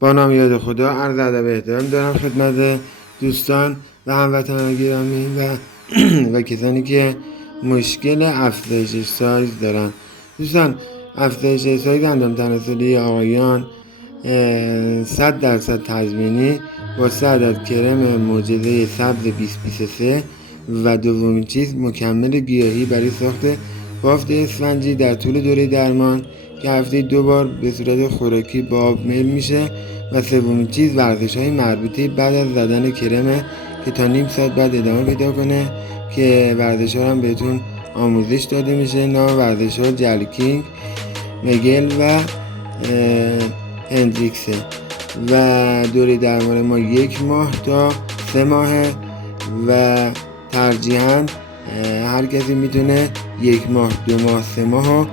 با نام یاد خدا، عرض ادب و احترام دارم خدمت دوستان و هموطنان گرامی و کسانی که مشکل افزایش سایز دارن. دوستان، افزایش سایز اندام تناسلی آقایان 100% تضمینی با 3 عدد کرم معجزه سبز 2023 و دومین چیز مکمل گیاهی برای ساخت بافت اسفنجی در طول دوره درمان که هفته 2 بار به صورت خوراکی با آب میل میشه. و سومین چیز ورزش های مربوطه بعد از زدن کرم که تا نیم ساعت بعد ادامه پیدا کنه که ورزش ها هم بهتون آموزش داده میشه. نام ورزش ها جلکینگ، مگل و هندریکسه و دوره درمان ما 1 ماه تا 3 ماهه و ترجیحاً هر کسی میتونه 1 ماه، 2 ماه، 3 ماه رو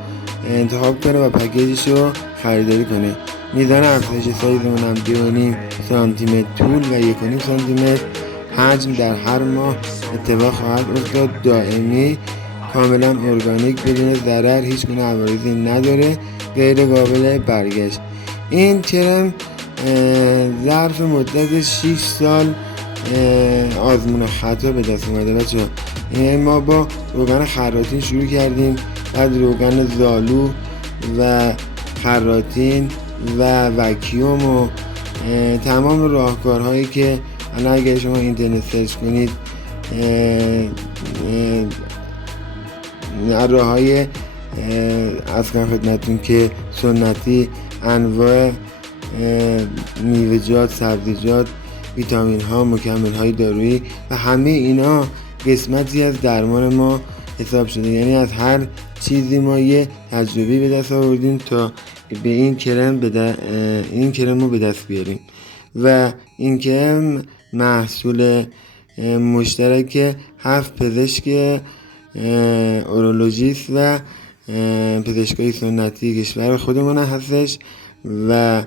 انتخاب کنه و پکیجش رو خریداری کنه. میزان افزایش سایزمون هم 2.5 سانتیمتر طول و 1.5 سانتیمتر حجم در هر ماه اتفاق خواهد افتاد. دائمی، کاملا ارگانیک، بدون ضرر، هیچ گونه عوارضی نداره، غیر قابل برگشت. این کرم ظرف مدت 6 سال آزمون و خطا به دست اومده بچه‌ها. ما با روغن خراطین شروع کردیم، بعد روغن زالو و خراطین و وکیوم و تمام راهکارهایی که الان اگر شما اینترنت سرچ کنید راههای از کنم خدمتون که سنتی، انواع میوه‌جات، سبزیجات، ویتامین ها، مکمل های دارویی و همه اینا قسمتی از درمان ما حساب شده. یعنی از هر چیزی ما یه تجربی به دست آوردیم تا به این کرم رو به دست بیاریم و این کرم محصول مشترک 7 پزشک اورولوژیست و پزشکای سنتی کشور خودمون هستش و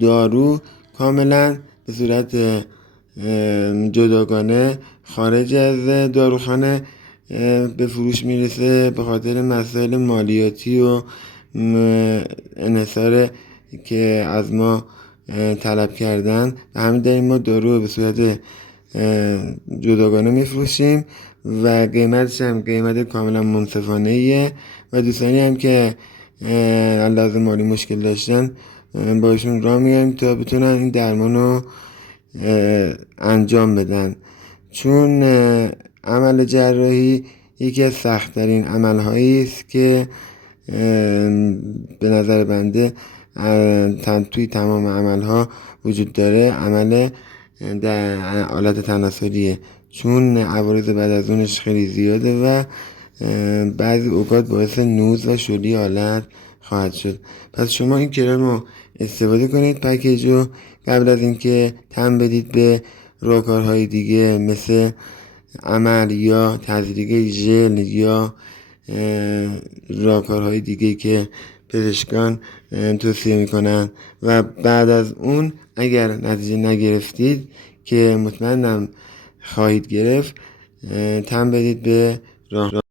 دارو کاملا به صورت جداگانه خارج از داروخانه به فروش میرسه به خاطر مسائل مالیاتی و انحصار که از ما طلب کردن و همین دلیل ما دارو به صورت جداگانه میفروشیم و قیمتش هم قیمت کاملا منصفانه‌ایه و دوستانی هم که لازم مالی مشکل داشتن باشون راه میگم تا بتونن این درمان رو انجام بدن، چون عمل جراحی یکی از سخت‌ترین عمل‌هایی است که به نظر بنده توی تمام عمل‌ها وجود داره. عمل در آلت تناسلیه، چون عوارض بعد از اونش خیلی زیاده و بعضی اوقات باعث نوز و شلی آلت خواهد شد. پس شما این کرم رو استفاده کنید، پکیج رو، قبل از اینکه تن بدید به راهکارهای دیگه مثل عمل یا تزریق ژل یا راهکارهای دیگه که پزشکان توصیه میکنن و بعد از اون اگر نتیجه نگرفتید که مطمئنم خواهید گرفت، تن بدید به راه